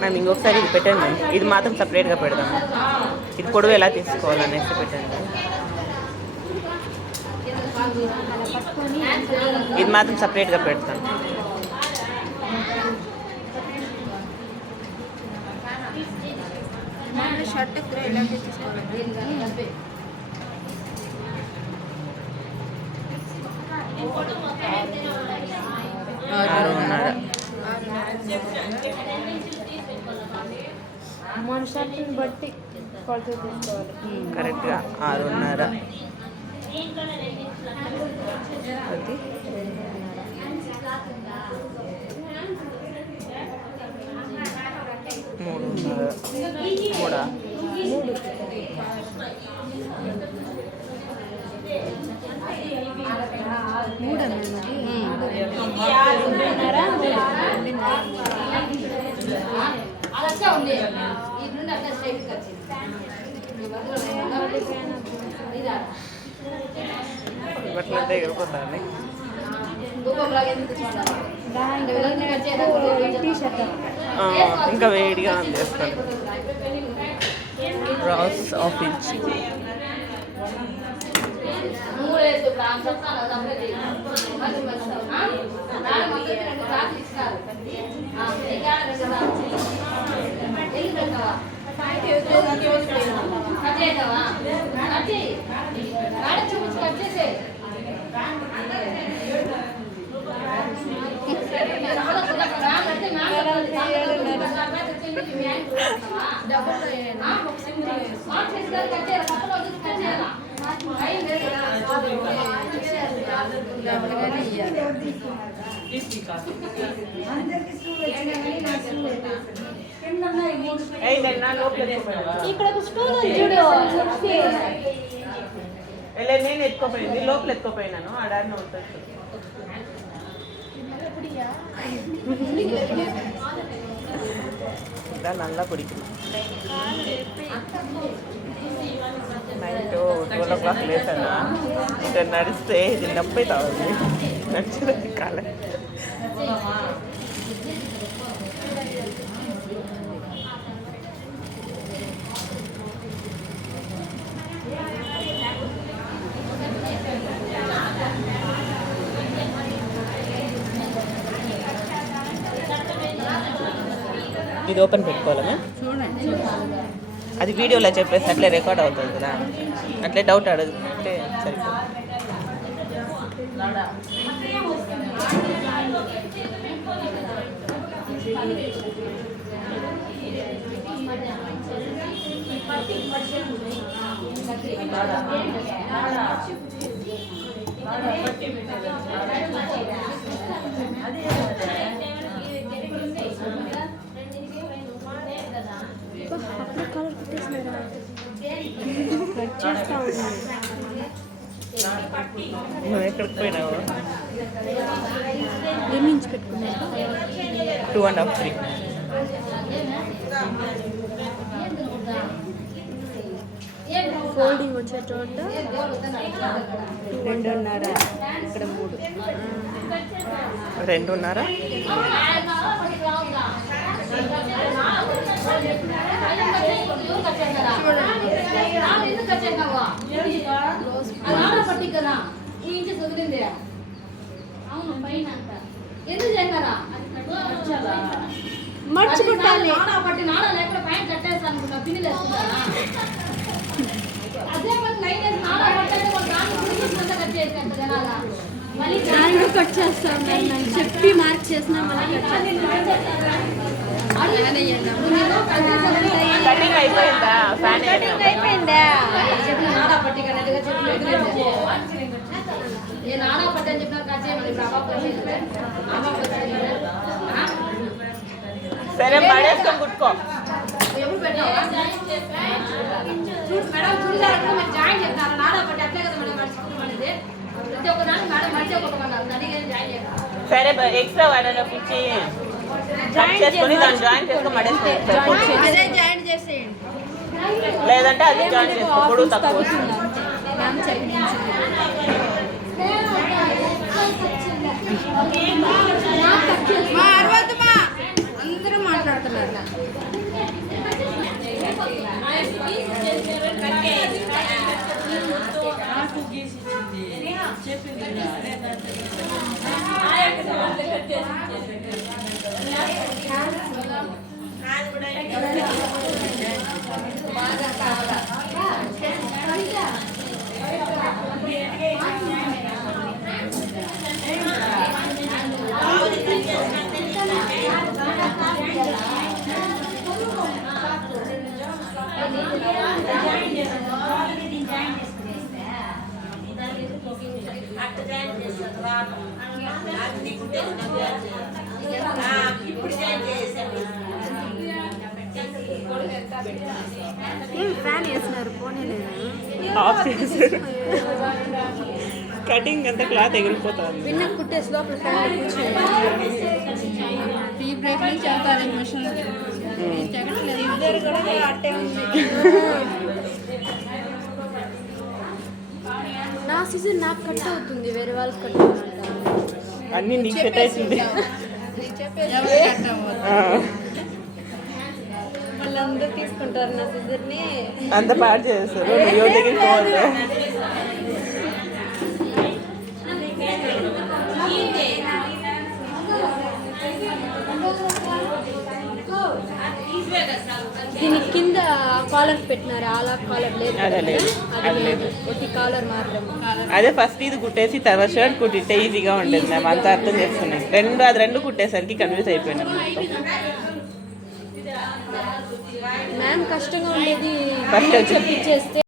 Ma'am ఇంకొకసారి ఇది పెట్టండి మ్యామ్. ఇది మాత్రం సపరేట్గా పెడదాము. ఇది పొడవు ఎలా తీసుకోవాలనేసి పెట్టండి. ఇది మాత్రం సపరేట్గా పెడతాను. షర్ట్ మన షర్ట్ని బట్టి కొలత తీసుకోవాలి. కరెక్ట్గా 6:30. అది 3:30. 3. బట్టలంటే ఎగిరిపోతాయండి. ఇంకా వేడిగా చేస్తాను. రాస్ ఆఫీస్ ఇక్కడ స్టూల్ చూడు. నేను ఎత్తుకోపోయింది, లోపల ఎత్తుకోపోయినాను. ఆడాడిన ఉంటుంది. நல்லா பிடிக்கும். Night 12 o'clock లేసాను. ఇంకా నడిస్తే ఇది నొప్పి తాగుతుంది. నడిచేది కాలే. ఇది ఓపెన్ పెట్టుకోవాలా? అది వీడియోలో చెప్పేసి అట్లే రికార్డ్ అవుతుంది కదా, అట్లే డౌట్ అడిగితే సరిపోతుంది. నువ్వు ఎక్కడికి పోయినావు? ఏమించి పెట్టుకున్నావు? 2.5, 3. ఫోల్డింగ్ వచ్చే చోట 2.5, ఇక్కడ 3. 2.5. మర్చి కుట్టాలి. కట్ చేస్తాను చెప్పి మార్క్ చేసిన మళ్ళీ కటింగ్ అయిపోయిందా? అయిపోయిందా? సరే పడేసుకొని కుట్టుకో. సరే ఎక్స్ట్రా వాడలో పిచ్చి కట్ చేసుకొని దాన్ని జాయిన్ చేసుకొని మడేసుకోండి. లేదంటే అది జాయిన్ చేసుకో, పొడుగు తక్కువ వస్తుంది. అందరూ మాట్లాడు. తీసుకున్నారు. ఫ్యాన్ వేసినారు పోనీలేదు. ఆఫ్ చేశారు. కటింగ్ అంతా క్లాత్ ఎగిరిపోతుంది. విన్న కుట్టేసి లోపల ఫ్యాన్ కూర్చోండి. ఈ బ్రేక్ నుంచి అవుతారు మిషన్ ఇద్దరు కూడా అట్టే ఉంది. నా సీజన్ నాకు కట్ అవుతుంది, వేరే వాళ్ళకి కట్ అవుతుంది. అన్ని నీకు సెట్ అవుతుంది. వాళ్ళందరూ తీసుకుంటారు నా సీజన్ని. అంత పాడు చేస్తారు. వీడియో దగ్గర పోవాలి. దీని కింద కాలర్ పెట్టినారు, అలా కాలర్ లేదు అదే కదా? లేదు, అది అది లేదు. ఒకటి కాలర్ మాత్రం. అదే ఫస్ట్ ఇది కుట్టేసి తర్వాత షర్ట్ కుట్టితే ఈజీగా ఉండేది. మేము అంత అర్థం చేసుకున్నాం. రెండు కుట్టేసరికి కన్ఫ్యూజ్ అయిపోయినాం. మ్యామ్ కష్టంగా ఉండేది ఫస్ట్ వచ్చి- చెప్పించేస్తే